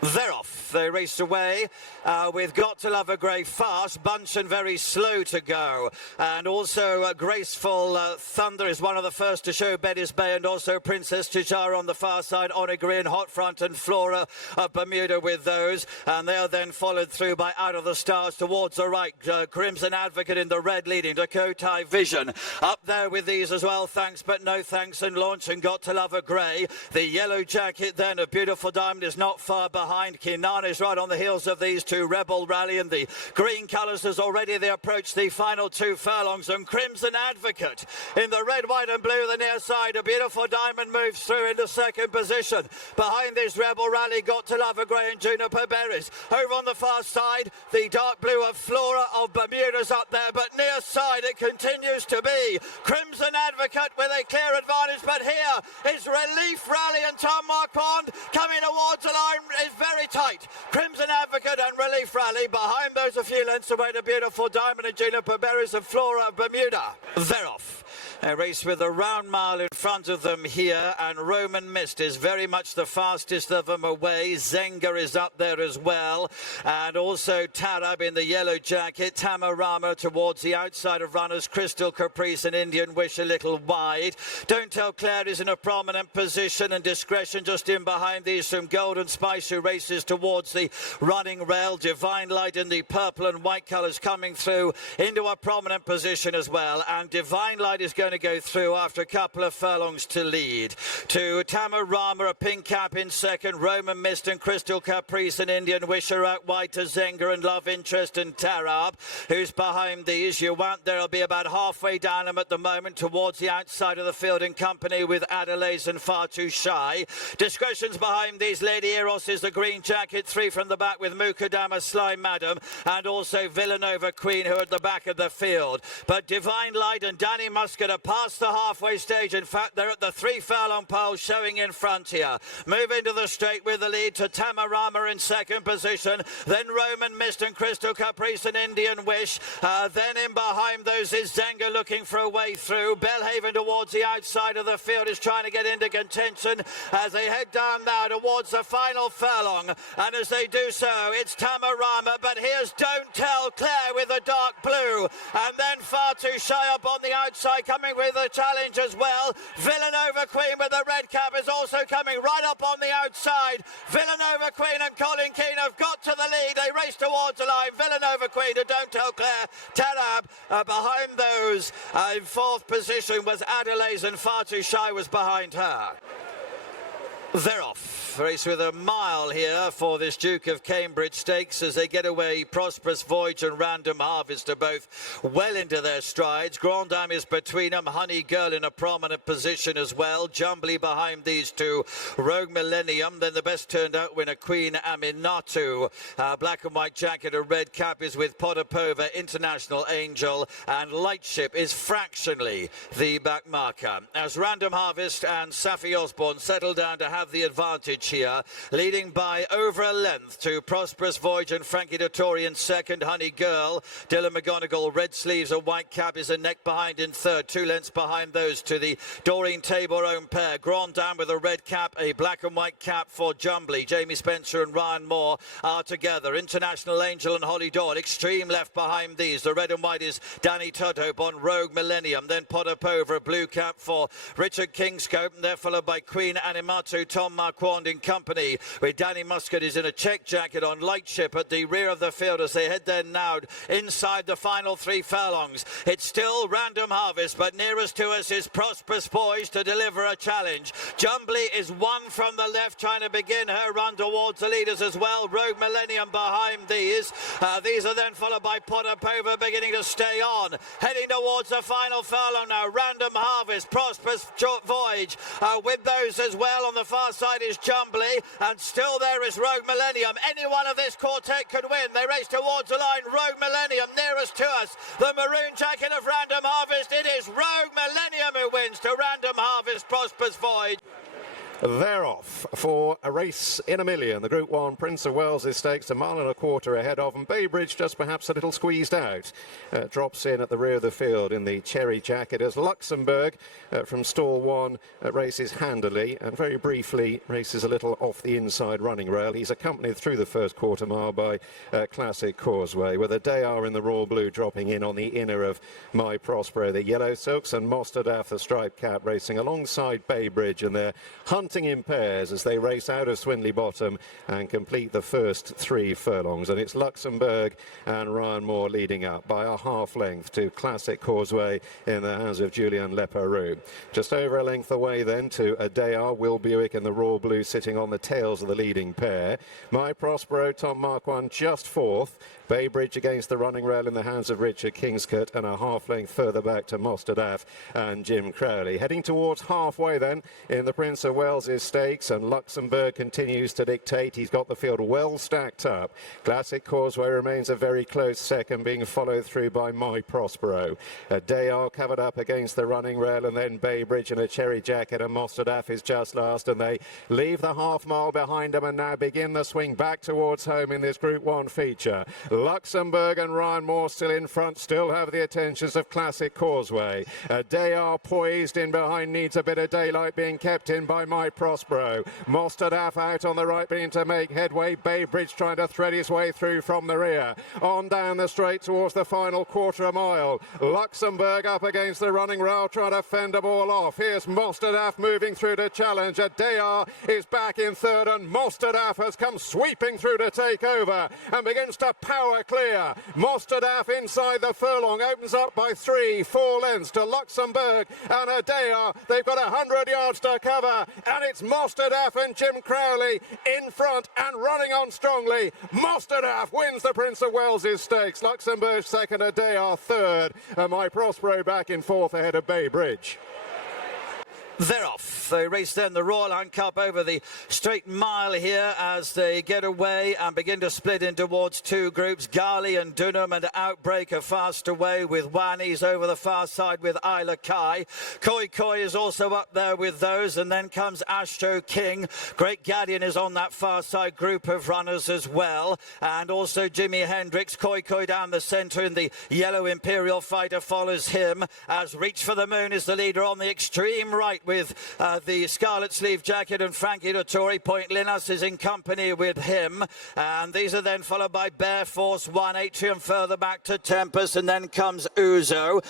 They're off. They raced away with Got to Love a Grey fast. Bunchen very slow to go. And also Graceful Thunder is one of the first to show Betty's Bay, and also Princess Tijara on the far side. Onigiri and Hot Front and Flora of Bermuda with those. And they are then followed through by Out of the Stars towards the right. Crimson Advocate in the red leading to Kotai Vision. Up there with these as well. Thanks but no thanks and Launch and Got to Love a Grey. The Yellow Jacket then, a Beautiful Diamond, is not far behind. Kinana is right on the heels of these two. Rebel Rally and the green colours as already they approach the final 2 furlongs, and Crimson Advocate in the red, white and blue, the near side. A Beautiful Diamond moves through into second position. Behind this Rebel Rally, Got to Love a Grey and Juniper Berries. Over on the far side, the dark blue of Flora of Bermuda's up there, but near side it continues to be Crimson Advocate with a clear advantage, but here is Relief Rally and Tom Marquand coming towards the line. Is very tight. Crimson Advocate and Relief Rally behind those a few lengths away to Beautiful Diamond and Juniper Berries and Flora of Bermuda. They're off. A race with a round mile in front of them here, and Roman Mist is very much the fastest of them away. Zenga is up there as well, and also Tarab in the yellow jacket. Tamarama towards the outside of runners. Crystal Caprice and Indian Wish a little wide. Don't Tell Claire is in a prominent position, and Discretion just in behind these from Golden Spice, who races towards the running rail. Divine Light in the purple and white colours coming through into a prominent position as well, and Divine Light is going to go through after a couple of furlongs to lead. To Tamarama, a pink cap in second. Roman Mist and Crystal Caprice and Indian Wish are out wide to Zenga and Love Interest and Tarab, who's behind these. You want there'll be about halfway down them at the moment towards the outside of the field in company with Adelaide's and Far Too Shy. Discretion's behind these. Lady Eros is the green jacket. 3 from the back with Mukadama, Sly Madam, and also Villanova Queen, who are at the back of the field. But Divine Light and Danny Muscat are past the halfway stage. In fact, they're at the 3 furlong pole showing in front here. Move into the straight with the lead to Tamarama in second position. Then Roman Mist and Crystal Caprice and Indian Wish. Then in behind those is Zenga looking for a way through. Bellhaven towards the outside of the field is trying to get into contention as they head down now towards the final furlong. And as they do so, it's Tamarama, but here's Don't Tell Claire with the dark blue. And then Far Too Shy up on the outside coming with a challenge as well. Villanova Queen with the red cap is also coming right up on the outside. Villanova Queen and Colin Keane have got to the lead. They race towards the line. Villanova Queen to Don't Tell Claire. Tarab behind those. In fourth position was Adelaide's, and Far Too Shy was behind her. They're off. Race with a mile here for this Duke of Cambridge Stakes as they get away. Prosperous Voyage and Random Harvest are both well into their strides. Grand Dame is between them. Honey Girl in a prominent position as well. Jumbly behind these two. Rogue Millennium. Then the best turned out winner, Queen Aminatu. Black and white jacket, a red cap is with Potapova, International Angel, and Lightship is fractionally the back marker. As Random Harvest and Safi Osborne settle down to have the advantage here, leading by over a length to Prosperous Voyage and Frankie Dettori in second. Honey Girl, Dylan McGonigal, red sleeves, a white cap is a neck behind in third. 2 lengths behind those to the Doreen Tabor own pair. Grand Dame with a red cap, a black and white cap for Jumbly. Jamie Spencer and Ryan Moore are together. International Angel and Holly Dawn, extreme left behind these. The red and white is Danny Tudhope on Rogue Millennium. Then Potapova, a blue cap for Richard Kingscote, and they're followed by Queen Animatu, Tom Marquand in company with Danny Muscat is in a check jacket on Lightship at the rear of the field as they head then now inside the final 3 furlongs. It's still Random Harvest, but nearest to us is Prosperous Voyage to deliver a challenge. Jumbly is 1 from the left, trying to begin her run towards the leaders as well. Rogue Millennium behind these. These are then followed by Potapova beginning to stay on. Heading towards the final furlong now. Random Harvest, Prosperous Voyage with those as well. On the far side is Jumbly, and still there is Rogue Millennium. Any one of this quartet could win. They race towards the line. Rogue Millennium nearest to us. The maroon jacket of Random Harvest. It is Rogue Millennium who wins to Random Harvest, Prosperous Voyage. They're off for a race in a million. The Group 1 Prince of Wales' Stakes, a mile and a quarter ahead of, and Baybridge just perhaps a little squeezed out. Drops in at the rear of the field in the cherry jacket as Luxembourg from stall 1 races handily and very briefly races a little off the inside running rail. He's accompanied through the first quarter mile by Classic Causeway, with a Dayar in the Royal Blue dropping in on the inner of My Prospero, the Yellow Silks, and Mostahdaf, the striped cap, racing alongside Baybridge, and they're hunting in pairs as they race out of Swindley Bottom and complete the first 3 furlongs. And it's Luxembourg and Ryan Moore leading up by a half length to Classic Causeway in the hands of Julian Leparoux. Just over a length away then to Dayar, Will Buick and the Royal Blue sitting on the tails of the leading pair. My Prospero, Tom Mark 1 just 4th. Baybridge against the running rail in the hands of Richard Kingscote, and a half length further back to Mostahdaf and Jim Crowley. Heading towards halfway then in the Prince of Wales' Stakes, and Luxembourg continues to dictate. He's got the field well stacked up. Classic Causeway remains a very close second, being followed through by My Prospero. Dayar covered up against the running rail, and then Baybridge in a cherry jacket, and Mostahdaf is just last, and they leave the half mile behind them and now begin the swing back towards home in this Group 1 feature. Luxembourg and Ryan Moore still in front, still have the attentions of Classic Causeway. Dayar poised in behind, needs a bit of daylight, being kept in by My Prospero. Mostahdaf out on the right, being to make headway. Baybridge trying to thread his way through from the rear. On down the straight towards the final quarter of a mile. Luxembourg up against the running rail, trying to fend them all off. Here's Mostahdaf moving through to challenge. Dayar is back in third, and Mostahdaf has come sweeping through to take over and begins to power clear. Mostahdaf inside the furlong opens up by 3-4 lengths to Luxembourg and Dayar. They've got 100 yards to cover, and it's Mostahdaf and Jim Crowley in front and running on strongly. Mostahdaf wins the Prince of Wales' Stakes. Luxembourg second, Dayar third, and My Prospero back in fourth ahead of Baybridge. They're off. They race then the Royal Ascot over the straight mile here as they get away and begin to split in towards 2 groups. Garley and Dunham and Outbreak are fast away with Wannies over the far side with Isla Kai. Koi Koi is also up there with those, and then comes Astro King. Great Guardian is on that far side group of runners as well, and also Jimi Hendrix. Koi Koi down the centre in the yellow Imperial Fighter follows him as Reach for the Moon is the leader on the extreme right with the scarlet sleeve jacket, and Frankie Dettori. Point Linus is in company with him, and these are then followed by Bear Force 1, Atrium further back to Tempest, and then comes Uzo.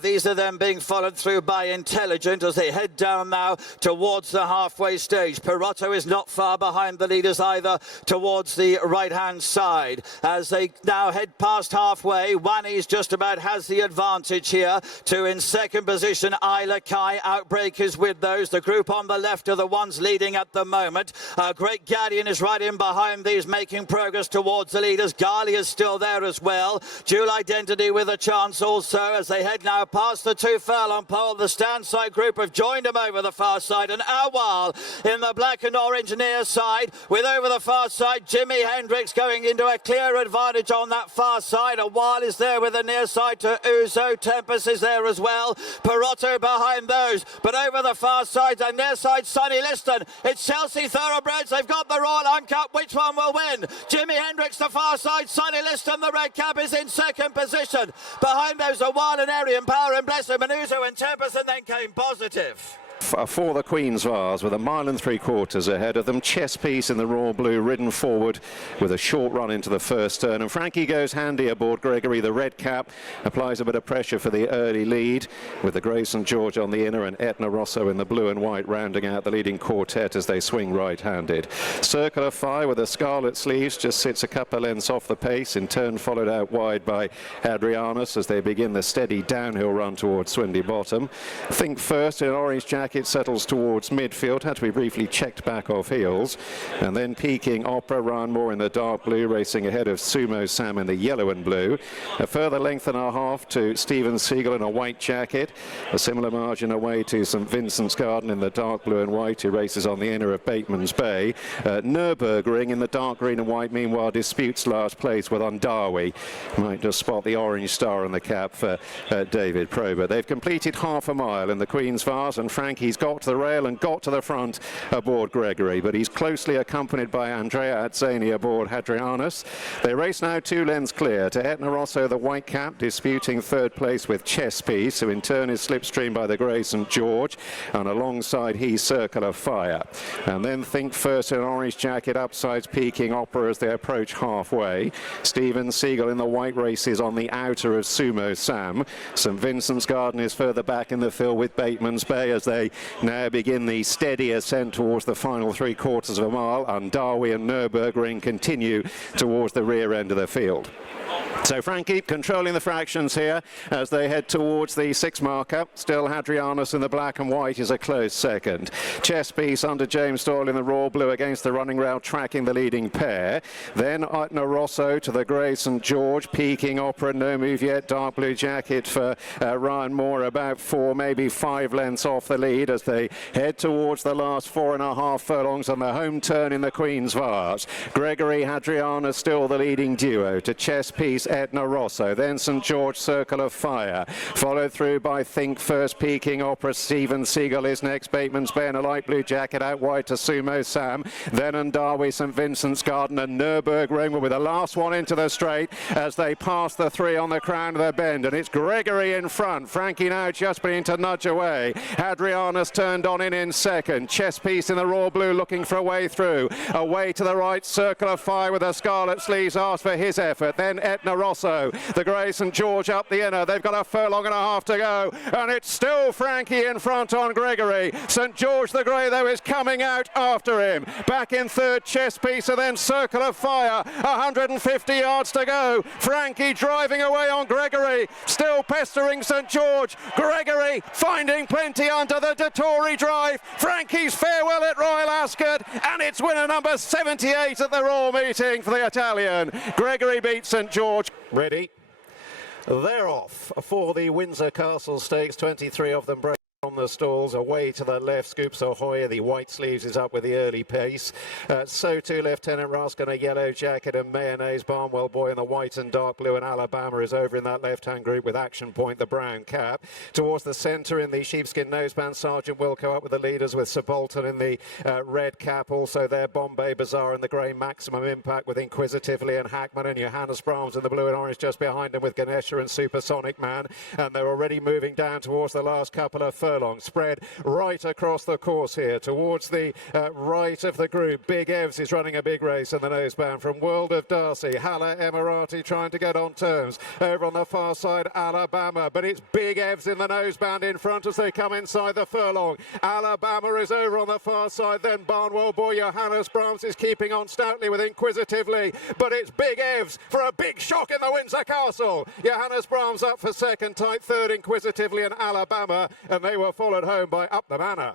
These are then being followed through by Intelligent as they head down now towards the halfway stage. Perotto is not far behind the leaders either towards the right hand side as they now head past halfway. Wannies just about has the advantage here. To in second position Isla Kai. Outbreak is with those. The group on the left are the ones leading at the moment. Great Guardian is right in behind these, making progress towards the leaders. Garley is still there as well. Dual Identity with a chance also as they head now past the 2 furlong pole. The stand side group have joined them over the far side, and Awal in the black and orange near side with over the far side Jimi Hendrix going into a clear advantage on that far side. Awal is there with the near side to Uzo. Tempest is there as well. Perotto behind those, but over the far side and near side Sonny Liston. It's Chelsea Thoroughbreds. They've got the Royal Ascot. Which one will win? Jimi Hendrix the far side. Sonny Liston, the red cap, is in second position. Behind those are Wild and Arian, Power and Blessing, Manuzo and Tempest, and then came Positive. For the Queen's Vase with a mile and 3/4 ahead of them. Chess Piece in the Royal Blue ridden forward with a short run into the first turn, and Frankie goes handy aboard Gregory, the red cap, applies a bit of pressure for the early lead with the Grey St George on the inner and Etna Rosso in the blue and white rounding out the leading quartet as they swing right-handed. Circular Fire with the scarlet sleeves just sits a couple of lengths off the pace, in turn followed out wide by Adrianus as they begin the steady downhill run towards Swindley Bottom. Think First in an orange jacket settles towards midfield, had to be briefly checked back off heels, and then peaking Opera, Ryan Moore in the dark blue racing ahead of Sumo Sam in the yellow and blue. A further length and a half to Stephen Siegel in a white jacket, a similar margin away to St Vincent's Garden in the dark blue and white, who races on the inner of Bateman's Bay. Nürburgring in the dark green and white meanwhile disputes last place with Undawi. Might just spot the orange star on the cap for David Probert. They've completed half a mile in the Queen's Vase, and Frank Frankie's got to the rail and got to the front aboard Gregory, but he's closely accompanied by Andrea Atzani aboard Hadrianus. They race now 2 lengths clear to Etna Rosso, the white cap, disputing third place with Chess Piece, who in turn is slipstreamed by the grey St George, and alongside he Circle of Fire. And then Think First in an orange jacket upsides Peking Opera as they approach halfway. Stephen Siegel in the white races on the outer of Sumo Sam. St Vincent's Garden is further back in the field with Bateman's Bay as they now begin the steady ascent towards the final 3/4 of a mile, and Darby and Nürburgring continue towards the rear end of the field. So Frankie controlling the fractions here as they head towards the 6 marker. Still Hadrianus in the black and white is a close second. Chess Piece under James Doyle in the raw blue against the running rail, tracking the leading pair. Then Etna Rosso to the grey St George. Peking Opera, no move yet. Dark blue jacket for Ryan Moore, about 4, maybe 5 lengths off the lead as they head towards the last 4.5 furlongs on the home turn in the Queen's Vase. Gregory, Hadrianus still the leading duo to Chess Piece, Etna Rosso, then St George, Circle of Fire, followed through by Think First, Peking Opera. Stephen Siegel is next. Bateman's Bay in a light blue jacket out wide to Sumo Sam, then Darby, St Vincent's Garden and Nürburgring with the last one into the straight as they pass the 3 on the crown of the bend, and it's Gregory in front. Frankie now just beginning to nudge away. Hadrianus turned on in second. Chess Piece in the raw blue looking for a way through. Away to the right, Circle of Fire with the scarlet sleeves asked for his effort. Then Etna Rosso, the grey St George up the inner. They've got a furlong and a half to go, and it's still Frankie in front on Gregory. St George the grey though is coming out after him. Back in third, Chess Piece, and then Circle of Fire. 150 yards to go. Frankie driving away on Gregory, still pestering St George. Gregory finding plenty under the Dettori drive. Frankie's farewell at Royal Ascot, and it's winner number 78 at the Royal meeting for the Italian. Gregory beats St George. Ready. They're off for the Windsor Castle Stakes. 23 of them break on the stalls. Away to the left, Scoops Ahoy, the white sleeves, is up with the early pace. So too Lieutenant Rusk in a yellow jacket and mayonnaise. Barnwell Boy in the white and dark blue, and Alabama is over in that left-hand group with Action Point, the brown cap. Towards the centre in the sheepskin noseband, Sergeant Wilco up with the leaders with Sir Bolton in the red cap. Also there, Bombay Bazaar in the grey, Maximum Impact with Inquisitively and Hackman, and Johannes Brahms in the blue and orange just behind him with Ganesha and Supersonic Man. And they're already moving down towards the last couple of furlongs. Spread right across the course here towards the right of the group. Big Evs is running a big race in the noseband from World of Darcy. Hala Emirati trying to get on terms. Over on the far side, Alabama, but it's Big Evs in the noseband in front as they come inside the furlong. Alabama is over on the far side, then Barnwell Boy. Johannes Brahms is keeping on stoutly with Inquisitively, but it's Big Evs for a big shock in the Windsor Castle. Johannes Brahms up for second, tight third, Inquisitively and Alabama, and they were followed home by Up the Manor.